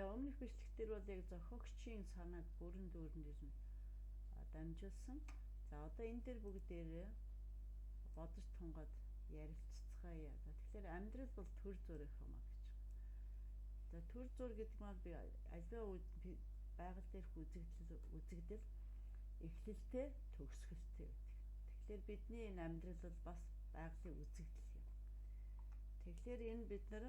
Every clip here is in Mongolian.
Тэгээ өмнөх бичлэгтэр бол яг зохиогчийн санааг бүрэн дүүрнээр нь дамжуулсан. За одоо энэ дээр бүгдээрээ бодож тунгаад ярилццгаая. За тэгэхээр амьдрал бол төр зүрх юм а гэж. За төр зүр гэдэг нь би альва байгаль дээрх үзэгдэл эхлэлтэй төгсгөлтэй байдаг. Тэгэхээр бидний энэ амьдрал бол бас байгалийн үзэгдэл юм. Тэгэхээр энэ бид нар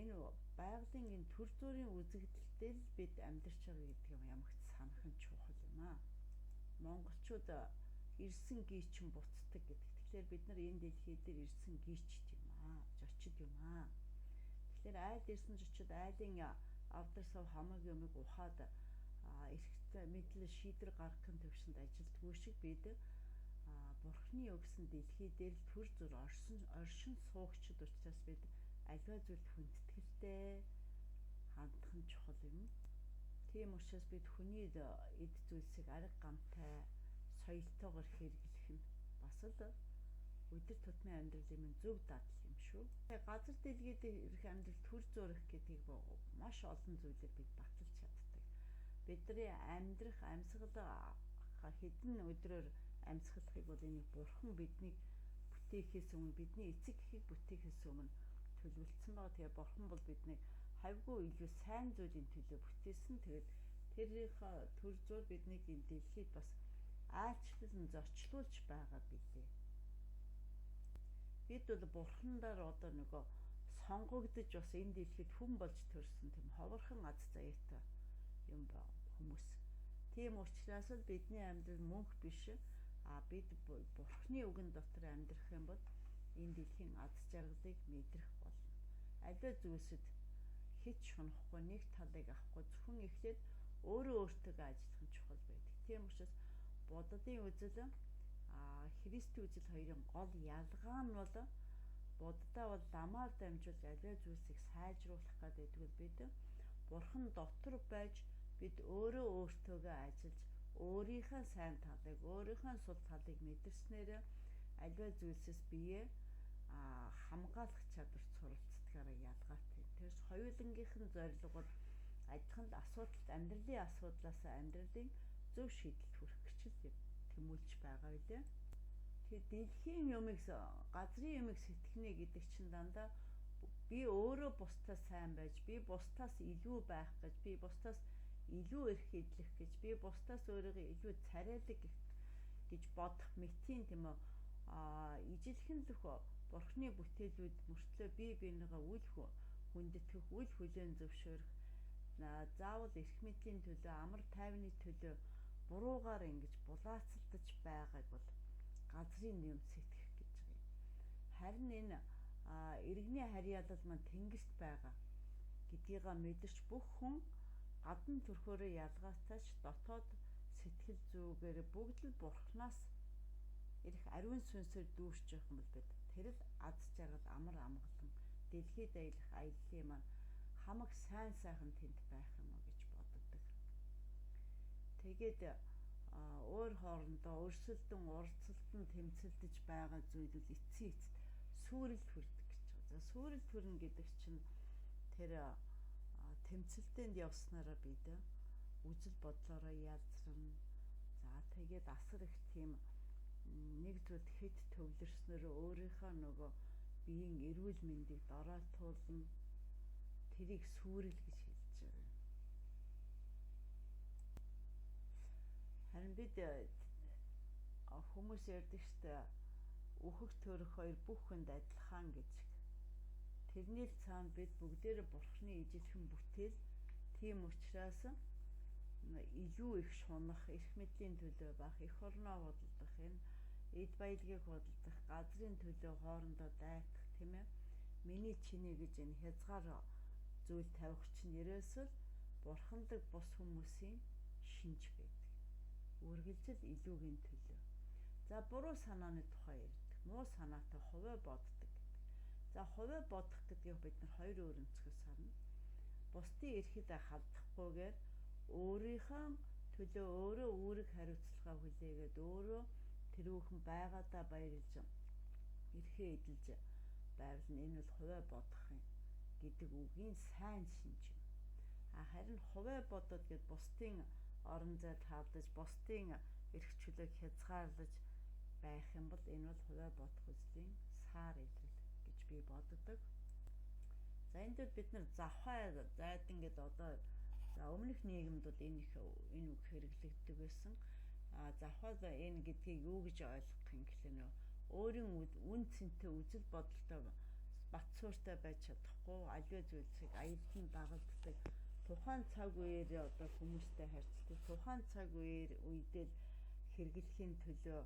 энэ байгалийн энэ төр зүрийн үзэгдэлтэй л бид амьдарч байгаа гэдэг юм ямагт санах нь чухал юм аа. Монголчууд ирсэн гийчин буцдаг гэдэг. Тэгэхээр бид нар энэ дэлхий дээр ирсэн гийчд юм аа, зочид юм аа. Тэгэхээр айлд ирсэн зочид айлын авдар сав хамаг юмыг ухаад эрэхтэй мэдлэл шийдвэр гаргахын төвшөнд ажилтгүй шиг бид Бурхны өгсөн дэлхий дээр л төр зүр оршин суугчид учраас бид альва зүйлд хүндэтгэлтэй хандах нь чухал юм. Тийм учраас бид хүний эд зүйлсийг арга гамтай соёлтойгоор хэрэглэх нь бас л өдөр тутмын амьдралын зөв дадал юм шүү. Газар дэлхийд ирэх амьдрал төр зүрх гэдгийг маш олон зүйлээр бид баталж чаддаг. Бидний амьдрах амьсгал хэдэн өдрөөр амьсгалахыг бол энэ Бурхан биднийг бүтээхээс өмнө бидний эцэг эхийг бүтээхээс өмнө төлөвлөсөн байгаа. Тэгээ Бурхан бол биднийг хавьгүй илүү сайн зүйлийн төлөө бүтээсэн. Тэгээд тэрийнхээ төр зур биднийг энэ дэлхийд бас айлчлан зочлуулж байгаа билээ. Бид бол Бурхандаар одоо нөгөө сонгогдож бас энэ дэлхийд хүн болж төрсөн тийм ховорхон аз заяатай юм ба хүмүүс. Тийм учраас л бидний амьдрал мөнх биш. Бид Бурхны үгэн дотор амьдрах юм бол энэ дэлхийн аз жаргалыг мэдрэх болно. Аливаа зүйлсэд хит шунахгүй нэг талыг авахгүй зөвхөн эхлээд өөрөө өөртөө ажиллах нь чухал байдаг. Тийм учраас буддын үзэл Христийн үзэл хоёрын гол ялгаа нь бол буддаа бол ламаар дамжуулж аливаа зүйлсийг сайжруулах гэдэг бид Бурхан дотор байж бид өөрөө өөртөө ажиллаж өөрийнхөө сайн талыг, өөрийнхөө сул талыг мэдэрснээр аливаа зүйлсээс бие хамгаалах чадварт суралцдагаараа ялгаатай. Тэрс хоёулангийнх нь зорилго бол адилхан асуудалд амьдралын асуудлаас амьдралын зөв шийдэлд хүрэх гэж тэмүүлж байгаа билээ. Тэгэхээр дэлхийн юмыг газрын юмыг сэтгэнэ гэдэг чинь дандаа би өөрөө бусдаас сайн байж, би бусдаас илүү байх гэж, би бусдаас илүү их эдлэх гэж, би бусдаас өөрийгөө илүү царайлаг гэж бодох мэтийн тийм үү ижилхэн лөхөө Бурхны бүтээлүүд мөртлөө бие биенийгээ үл хүндэтгэх, үл хүлээн зөвшөөрөх, заавал эрх мэдлийн төлөө, амар тайвны төлөө буруугаар ингэж булаацалдаж байгааг бол газрын юм сэтгэх гэж байна. Харин энэ иргэний харьяалал маань тэнгист байгаа гэдгийг мэдэрч бүх хүн гадна төрхөөрөө ялгаатайч дотоод сэтгэл зүгээр бүгд л Бурханаас ирэх ариун сүнсээр дүүрч явах юм бол бид тэр л аз жаргал амар амгалан дэлхийд аялах аяллаа маань хамаг сайн сайхан тэнд байх юм а гэж боддог. Тэгээд өөр хоорондоо өрсөлдөн уралцалтан тэмцэлдэж байгаа зүйл үл эцсийн эцэд сүрэлт хүрдэг гэж байна. За сүрэлт хүрнэ гэдэг чинь тэр тэмцэлтэнд явснараа бид үзэл бодлороо ялзран. За тэгээд асар их тийм нэг зүйлд хэд төвлөрснөөр өөрийнхөө нөгөө биеийн эрүүл мэндийг дороотуулна. Тэрийг сүрэл гэж хэлж байгаа. Харин бид хүмүүс ярьдаг штэ өөхөх төрөх хоёр бүх хүнд адилхан гэж. Тэрний л цаана бид бүгдээрээ Бурхны ижилхэн бүтээл. Тийм учраас илүү их шунах, эрх мэдлийн төлөө байх, эх орноо худалдах, энэ эд баялагийг худалдах, газрын төлөө хоорондоо дайтах тийм ээ. Миний чиний гэж энэ хязгаар зүйл тавих чинь ерөөсөө Бурхандаг бус хүмүүсийн шинж байдаг. Үргэлжил илүүгийн төлөө. За буруу санааны тухай ярьдаг. Муу санаатай хувиа боддог. За хувиа бодох гэдгийг бид нар хоёр өөр өнцгөөс харна. Бусдын эрхэд халдахгүйгээр өөрийнхөө төлөө өөрөө үүрэг хариуцлага хүлээгээд өөрөө тэрүүхэн байгаадаа баярлж эрхээ эдэлж байвал энэ бол хувиа бодох юм гэдэг үгийн сайн шинж юм. харин хувиа бодоод гээд бусдын орон зайд хаалдаж, бусдын эрх чөлөөг хязгаарлаж байх юм бол энэ бол хувиа бодох үзлийн саар илрэл гэж би боддог. За энд бид нар завхай зайдан гээд одоо өмнөх нийгэмдүүд энэ үг хэрэглэгддэг байсан. Завхай энэ гэдгийг юу гэж ойлгох юм гэхлээр өөрийн үн цэнтэй үзэл бодолтой бат суурьтай байж чадахгүй, аливаа зүйлсийг аялдан дагалддаг, тухайн цаг үеэр одоо хүмүүстэй харьцдаг, тухайн цаг үедээ хэрэглэхийн төлөө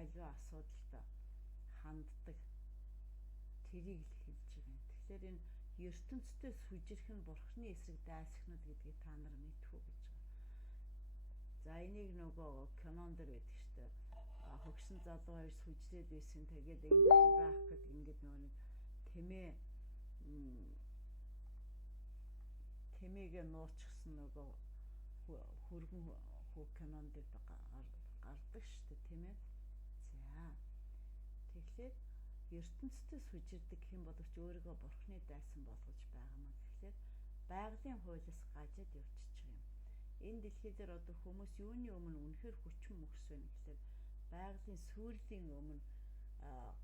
аливаа асуудалтай ханддаг, тэрийг л хэлж байгаа юм. Тэгэхээр энэ ертөнцтэй сүжирх нь бурхны эсрэг дайсагнал гэдгийг та нар мэдхүү гэж байгаа. За энийг нөгөө кинон дэр байдаг шүү дээ. Хөгсөн залуу хоёр сүжрээд байсан. Тэгээд ингэж байх гэдэг ингэж нөгөө тэмээгээ нууцчихсан нөгөө хөргөн хүү кинон дэр гардаг шүү дээ, тийм ээ. За тэгэхээр ертөнцтэй сүжирдэг хэн боловч өөрийгөө бурхны дайсан болгож байгаа маа гэхлээр байгалийн хуулиас гажид явчихж байгаа юм. Энэ дэлхий дээр одоо хүмүүс юуны өмнө үнэхээр хүчин мөхс байна гэхлээр байгалийн сүрлийн өмнө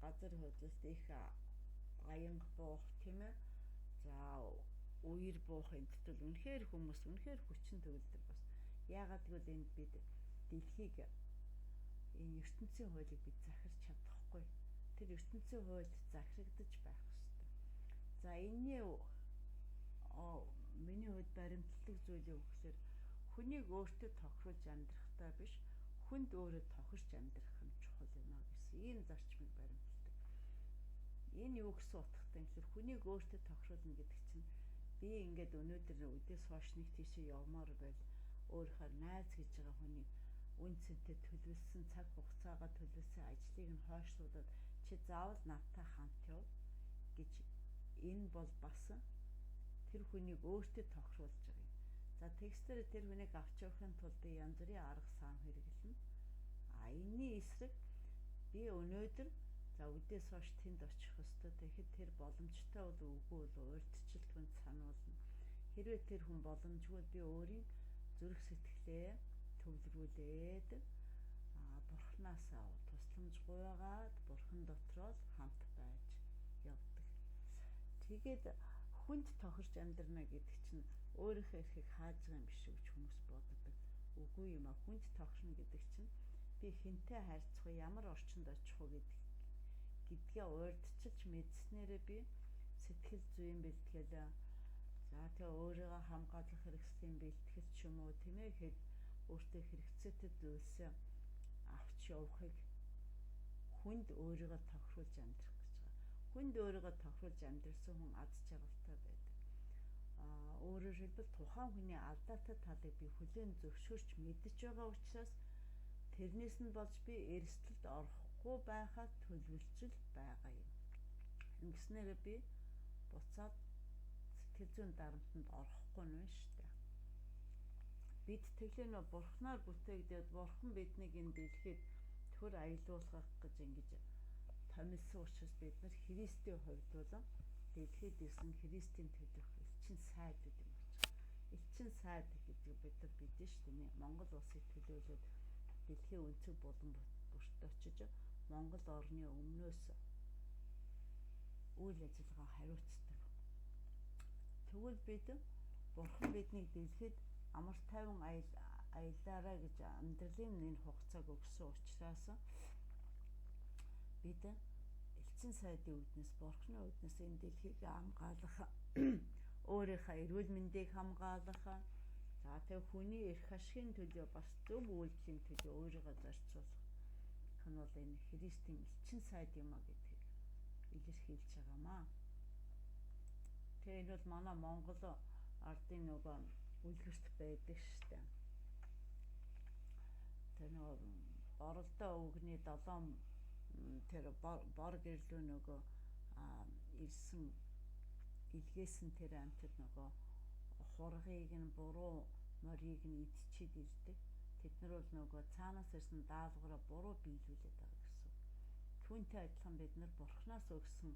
газар хөдлөлт их аянга буух, тийм ээ. За үер буух энтэл үнэхээр хүмүүс үнэхээр хүчин төгөлдөр бас. Яагаад гэвэл энд бид дэлхийг энэ ертөнцийн хуулийг бид захирч чадахгүй. Тэр ертөнцийн хуульд захирагдаж байх хэрэгтэй. За энэний миний хувьд баримтлагдаг зүйл юу гэхээр хүнийг өөртөө тохируулж амьдрахтаа биш, хүнд өөрөө тохирч амьдрах нь чухал юм а гэсэн ийм зарчмыг баримтлагдаг. Энэ юу гэсэн утгатай юм гэхээр хүнийг өөртөө тохируулна гэдэг чинь би ингээд өнөөдөр үдээс хойш нэг тийшээ явмаар байл өөрийнхөө найз гэж байгаа хүний үн цэнтэй төлөвлөсөн цаг хугацаагаа төлөвлөсөн ажлыг нь хойшлуулад чи заавал надтай хамт яв гэж энэ бол бас тэр хүнийг өөртөө тохируулж байгаа юм. За текстээр тэр хүнийг авч явахын тулд би янз бүрийн арга сан хэрэглэнэ. Энэний эсрэг би өнөөдөр за үдээс хойш тэнд очих ёстой. Тэгэхэд тэр боломжтой бол үгүй бол урьдчилт хүнд сануулна. Хэрвээ тэр хүн боломжгүй би өөрийн зүрх сэтгэлээ төвлөрүүлээд бурхнаас тусламж гуйгаад бурхан дотроо хамт байж явдаг. Тэгээд хүнд тохирч амьдрна гэдэг чинь өөрийнхөө эрхийг хааж байгаа юм биш үү гэж хүмүүс боддог. Үгүй юм а, хүнд тохирно гэдэг чинь би хинтээ харьцах уу, ямар орчинд очих уу гэдгээ урьдчилж мэдснээрээ би сэтгэл зүйн бэлтгэлээ за тэгээ өөрийгөө хамгаалах хэрэгслийн бэлтгэл ч юм уу, тийм ээ, өөртөө хэрэгцээтэй зүйлсээ авч явахыг хүнд өөрийгөө тохируулж амьдрах гэж байгаа. Хүнд өөрийгөө тохируулж амьдрсан хүн аз жаргалтай байдаг. Өөрөөр хэлбэл тухайн хүний алдаатай талыг би хүлээн зөвшөөрч мэдж байгаа учраас тэрнээс нь болж би эрсдэлд орохгүй байхад төлөвлөж байгаа юм. Ингэснээр би буцаад сэтгэл зүйн дарамтанд орохгүй нь шүү дээ. Бид тэгэхээр нөө бурхнаар бүтээгдээд бурхан биднийг энэ дэлхийд төр аялуулгах гэж ингэж томилсон учраас бид нар Христийн хувьд бол дэлхийд ирсэн Христийн төлөөх элчин сайд гэдэг юм байна. Элчин сайд гэдэг бид нар бидэн шүү дээ. Монгол улсыг төлөөлөөд дэлхийн өнцөг булан бүрт очиж Монгол орны өмнөөс үйл ажиллагаа хариуцдаг. Тэгвэл бид бурхан биднийг дэлхийд амар тайван аяллаарай гэж амьдралын энэ хугацааг өгсөн учраас бид элчин сайдын үүднээс бурхны үүднээс энэ дэлхийг хамгаалах, өөрийнхөө эрүүл мэндийг хамгаалах, за тэг хүний эрх ашигын төлөө бас зөв үйлдэлийн төлөө өөрийгөө зарцуулах нь бол энэ Христийн элчин сайд юм а гэдгийг илэрхийлж байгаамаа. Тэгээ энэ бол манай Монгол ардын нөгөө үлгэрт байдаг шүү дээ. Тэр нөгөө оролдоо өвгний 7 тэр бор гэрлүү нөгөө ирсэн илгээсэн тэр амьтад нөгөө хургийг нь буруу морийг нь идчихэд ирдэг. Тэд нар бол нөгөө цаанаас ирсэн даалгавраа буруу биелүүлээд байгаа гэсэн. Түүнтэй адилхан бид нар бурхнаас өгсөн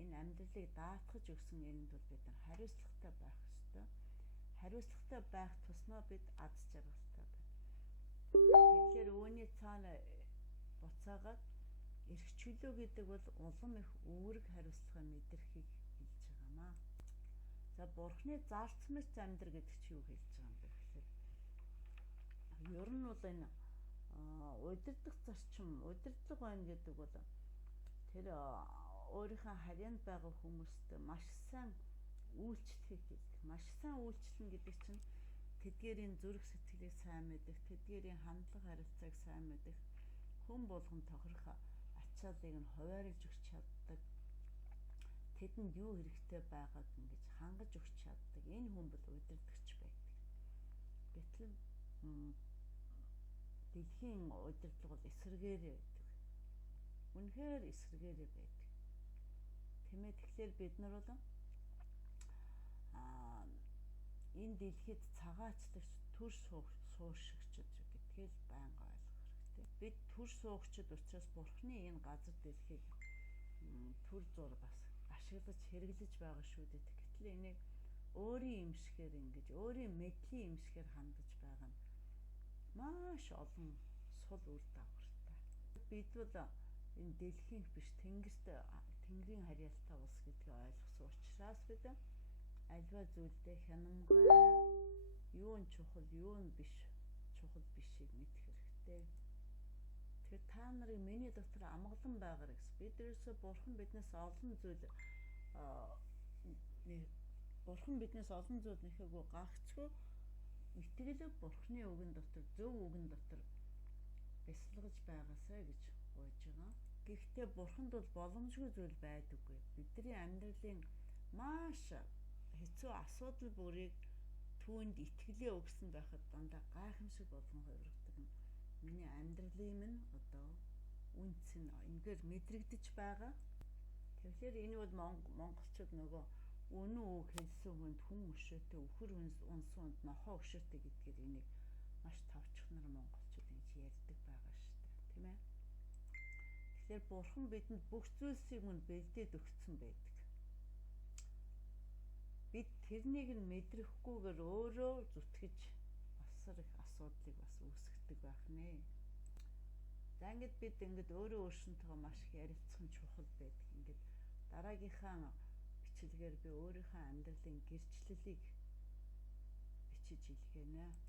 энэ амьдралыг даатгаж өгсөн энд бол бид нар хариуцлагатай байх ёстой. хариуцлагатай байх тусмаа бид аз жаргалтай байна. Тэгэхээр үүний цаана буцаагаад эрх чөлөө гэдэг бол улам их үүрэг хариуцлагын мэдрэхийг хэлж байгаамаа. За бурхны зарц мэт амьдр гэдэг чи юу хэлж байгаа юм бэ гэхээр ер нь бол энэ удирдах зарчим, удирдлага байна гэдэг бол тэр өөрийнхөө харьяанд байгаа хүмүүст маш сайн үйлчлэхийг хэлдэг. Маш сайн үйлчлэн гэдэг чинь тэдгээрийн зүрх сэтгэлийг сайн мэдэх, тэдгээрийн хандлага харилцааг сайн мэдэх, хүн болгон тохирох ачааллыг нь хуваарлж өгч чаддаг. Тэдэнд юу хэрэгтэй байгааг ингэж хангаж өгч чаддаг. Энэ хүн бол удирдагч байдаг. Гэтэл дэлхийн удирдлага бол эсэргээрээ байдаг. Үнэхээр эсэргээрээ байдаг. Тиймээ тэгэхээр бид нар бол энэ дэлхийд цагаачлагч төр сууршигчд гэдгийг байнга ойлгох хэрэгтэй. Бид төр суугчид учраас бурхны энэ газар дэлхийг төр зур бас ашиглаж хэрэглэж байгаа шүү дээ. Гэтэл энийг өөрийн имшгээр ингэж өөрийн мэдлийн имшгээр хандаж байгаа нь маш олон сул үр дагавартай. Бид бол энэ дэлхийн биш тэнгэрийн харьяалтай улс гэдгийг ойлгосон учраас бид альва зүйлдээ хянамгай юу нь чухал, юу нь биш, чухал бишийг мэдэх хэрэгтэй. Тэгэхээр та нарыг миний дотор амгалан байгаарай гэсэн. Бид ерөөсөө бурхан биднээс олон зүйл нэхээгүй гагцгүй итгэлэг бурхны үгэн дотор, зөв үгэн дотор бясалгаж байгаасай гэж гуйж байгаа. Гэхдээ бурханд бол боломжгүй зүйл байдаггүй. Бидний амьдралын маш хэцүү асуудал бүрийг түүнд итгэлээ өгсөн байхад дандаа гайхамшиг болгон хувиргадаг нь миний амьдралын минь одоо үнц нь ингээд мэдрэгдэж байгаа. Тэгэхээр энэ бол монголчууд нөгөө үнэн үг хэлсэн хүнд хүн өшөөтэй, өхөр унсуунд нохоо өшөөтэй гэдгээр энийг маш товчхонор монголчууд ингэж ярьдаг байгаа шүү дээ, тийм ээ. Тэгэхээр бурхан бидэнд бүх зүйлсийг мөн бэлдээд өгсөн байдаг. Бид тэрнийг нь мэдрэхгүйгээр өөрөө зүтгэж асар их асуудлыг бас үүсгэдэг байх нэ. За ингэж бид өөрөө өөрсөнтэйгээ маш их ярилцах нь чухал байдаг. Ингээд дараагийнхаа бичлэгээр би өөрийнхөө амьдралын гэрчлэлийг бичиж илгээнэ.